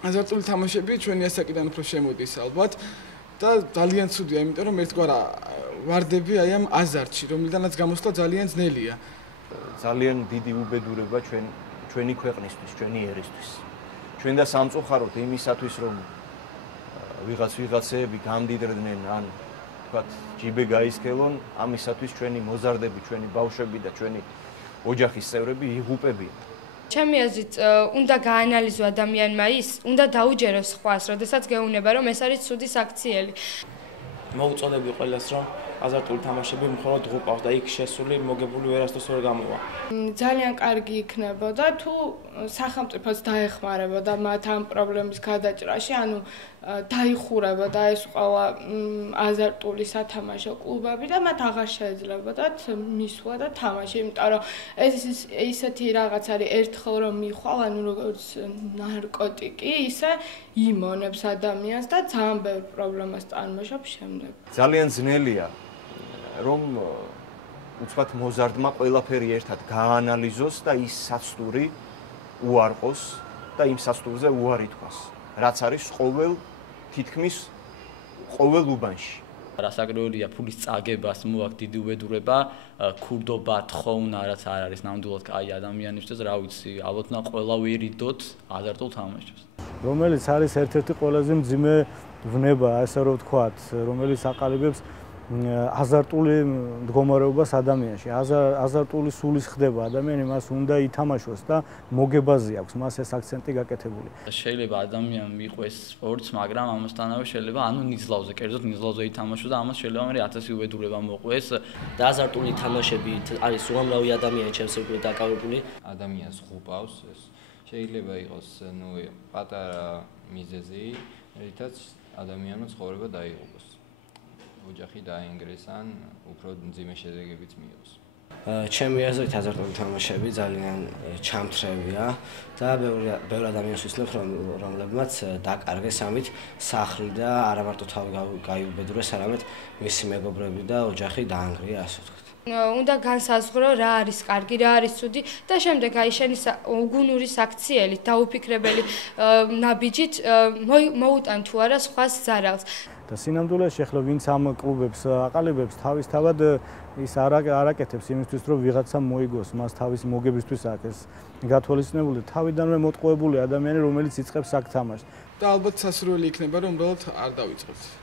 აზარტული თამაშები ჩვენი ასაკიდან უფრო შემოდის ალბათ და ძალიან ცუდია, იმიტომ რომ ერთგვარ ვარდები აი ამ აზარტში, რომლიდანაც გამოსვლა ძალიან ძნელია. ძალიან დიდი უბედურება ჩვენი ქვეყნისთვის, ჩვენი ერისთვის. ჩვენ და სამწუხაროდ იმისათვის რომ ვიღაცეები გამდიდრდნენ ან თქვათ ჯიბე გაისქელონ, ამისათვის ჩვენი მოზარდები, ჩვენი ბავშვები და ჩვენი ოჯახის წევრები იღუპებიან. ჩემი აზრით, უნდა გაანალიზო ადამიანმა ის, უნდა დაუჯეროს სხვას, როდესაც გეუბნება, რომ ეს არის ცუდი საქციელი. მოუწოდები ყველას, რომ აზარტული თამაშები მხოლოდ ღუპავს და იქ შესული მოგებული ვერასდროს ვერ გამოვა. ძალიან კარგი იქნებოდა თუ სახელმწიფოც დაეხმარებოდა მათ ამ პრობლემის გადაჭრაში, ანუ დაიხურებოდა ეს ყველა აზარტული სათამაშო კლუბები და მათ აღარ შეეძლებოდათ მისვლა და თამაში, იმიტომ რომ ეს ისეთი რაღაც არის ერთხელ რომ მიხვალ, ანუ როგორც ნარკოტიკი, ისე იმონებს ადამიანს და ძალიან ბევრ პრობლემას წარმოშობს შემდეგ. ძალიან ძნელია რომ უცბად მოზარდმა ყველაფერი ერთად გაანალიზოს და ის საცდური უარყოს და იმ საცდურზე უარი თქვას, რაც არის თითქმის ყოველ უბანში. რასაკრეულია ფულის წაგებას მოაქვს დიდი უბედურება, ქურდობა, თხოვნა, რაც არ არის ნამდვილად კაი ადამიანისთვის, რა ვიცი, ალბათ უნდა ყველა ვირიდოთ აზარტულ თამაშებს. რომელიც არის ერთ-ერთი ყველაზე მძიმე ვნება, ასე რომ ვთქვათ, რომელიც აყალიბებს აზარტული მდგომარეობას ადამიანში. აზარტული სულის ხდება ადამიანი, მას უნდა ითამაშოს და მოგებაზე აქვს მას ეს აქცენტი გაკეთებული. შეიძლება ადამიანმა მიყვეს სპორტს, მაგრამ ამასთანავე შეიძლება ნიზლავზე, კერძოდ ნიზლავზე ითამაშოს და ამას შეიძლება მე 1000 უბედურება მოყვეს. და აზარტული თამაშები არის უამრავი ადამიანი ჩემს ირგვლივ დაკავებული. ადამიანს ღუპავს ეს. შეიძლება იყოს პატარა მიზეზი, რითაც ადამიანმა ცხოვრება დაიღუპოს. ოჯახი დაინგრეს ან უფრო მძიმე შედეგებიც მიიღოს. ჩემი აზრით აზარტული თამაშები ძალიან ჩამთრევია და ბევრი ადამიანს ვიცნობ, რომლებმაც დაკარგეს ამით სახლი და არა მარტო თავი გაიუბედურეს, არამედ მისი მეგობრები და ოჯახი დაანგრია, ასე ვთქვათ. უნდა განსაზღვრო რა არის კარგი, რა არის ცუდი და შემდეგ აი შენი უგუნური საქციელით, დაუფიქრებელი ნაბიჯით მოუტან თუ არა სხვას ზარალს. და სინამდვილეში ახლა ვინც ამ კლუბებს აყალიბებს თავისთავად ის არაკეთებს იმისთვის რომ ვიღაცამ მოიგოს, მას თავის მოგებისთვის აქვს ეს გათვალისწინებული თავიდანვე მოტყუებული ადამიანი, რომელიც იწყებს აქ თამაშს. და ალბათ სასურველი იქნება რომ უბრალოდ არ დავიწყოთ.